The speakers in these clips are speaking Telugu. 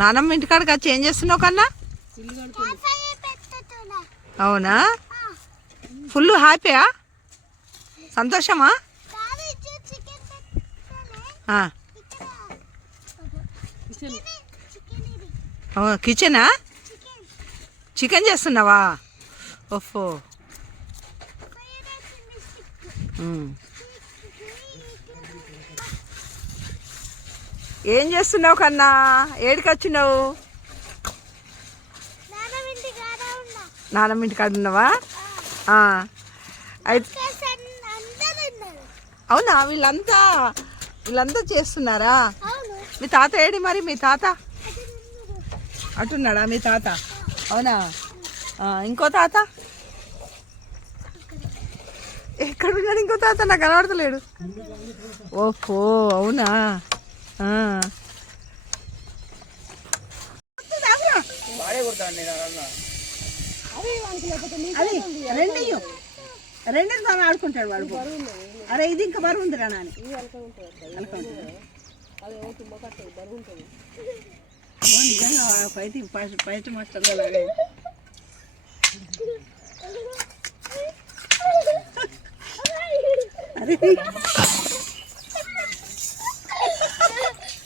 నానమ్మ ఇంటికాడికి వచ్చి ఏం చేస్తున్నావు కన్నా? అవునా? ఫుల్ హ్యాపీయా? సంతోషమా? కిచెనా. చికెన్ చేస్తున్నావా? ఓఫో. ఏం చేస్తున్నావు కన్నా? ఏడికి వచ్చినావు? నానమ్మ ఇంటికాడ ఉన్నావా? ఆ. అయితే అవునా? వీళ్ళంతా వీళ్ళంతా చేస్తున్నారా? మీ తాత ఏడి మరి? మీ తాత? అటున్నాడా? మీ తాత? అవునా? ఇంకో తాత? ఎక్కడున్నాడు ఇంకో తాత? నాకు కనబడతలేడు ఓహో అవునా. అది రెండు ఇయ్యు. రెండు తను ఆడుకుంటాడు వాడు అరే ఇది ఇంకా బరువు ఉందిరా నాని. పైటి పైట మాస్టర్ అలాగే అరే.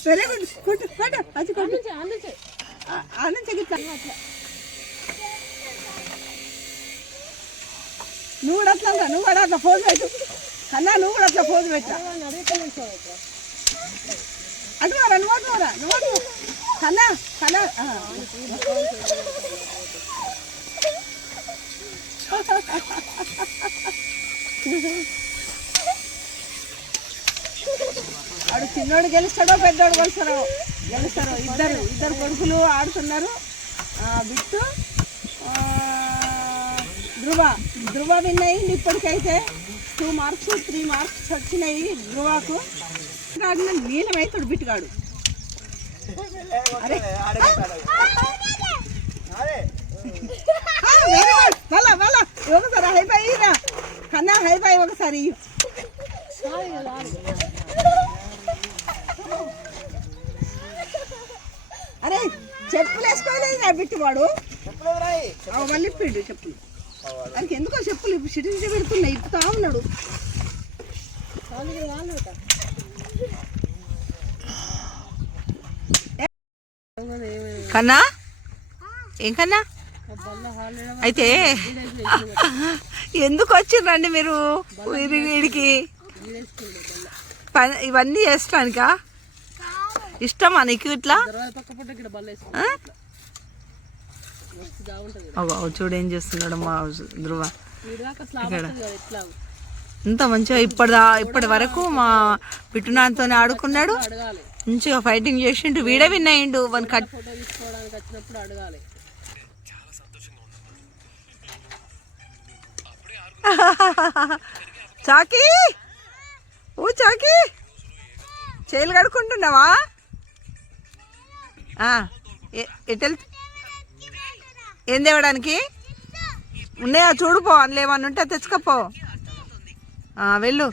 కొట్టు కొట్టు అది కొట్టు. అందుకే ఆ- ఆ నుంచి గిట్ల. నువ్వు కూడా అట్లా నువ్వు కూడా అట్లా ఫోన్ పెట్టు. కన్నా నువ్వు కూడా అట్లా ఫోన్ పెట్టా. అటు రా నువ్వు అటు రా నువ్వు అటు. కన్నా కన్నా ఆ. వాడు చిన్నోడు గెలుస్తాడో పెద్దోడు గెలుస్తాడో. గెలుస్తారో. ఇద్దరు ఇద్దరు కొడుకులు ఆడుతున్నారు. ఆ, బిట్టు ధృవ ధృవ విన్ అయింది ఇప్పటికైతే. టూ మార్క్స్ త్రీ మార్క్స్ వచ్చినాయి ధృవకు ఆడిన నీలమైతుడు బిట్టుగాడు అరే. వెరీ గుడ్ మళ్ళా మళ్ళా ఒకసారి హైఫై కన్నా హైఫై ఒకసారి అరే చెప్పులు వేసుకోలేదు నా బిట్టువాడు. మళ్ళీ ఇప్పిండు చెప్పులు. దానికి ఎందుకో చెప్పులు ఇప్పుడు సిటిజన్ పెడుతున్నాయి ఇప్పుతా ఉన్నాడు. కన్నా? ఏం కన్నా? అయితే ఎందుకు వచ్చిర్రండి మీరు? వీడికి? ఇవన్నీ చేస్తానికా? ఇష్టమా నీకు ఇట్లా? ఇక్కడ చూడు ఏం చేస్తున్నాడు మా కదా ఎట్లా ఇంత మంచిగా ఇప్పటిదా ఇప్పటి వరకు మా పిట్టునాతో ఆడుకున్నాడు. మంచిగా ఫైటింగ్ చేసిండు. వీడే విన్ అయ్యిండు. వన్ కట్ ఫోటో తీసుకోవడానికి వచ్చినప్పుడు అడగాలి. చాకీ! ఓ చాకీ! ఆ, ఎ- ఎటు ఏం తేవడానికి? ఉన్నాయా? చూడుపో అందులో ఏమన్నా ఉంటే తెచ్చుకపో వెళ్ళు.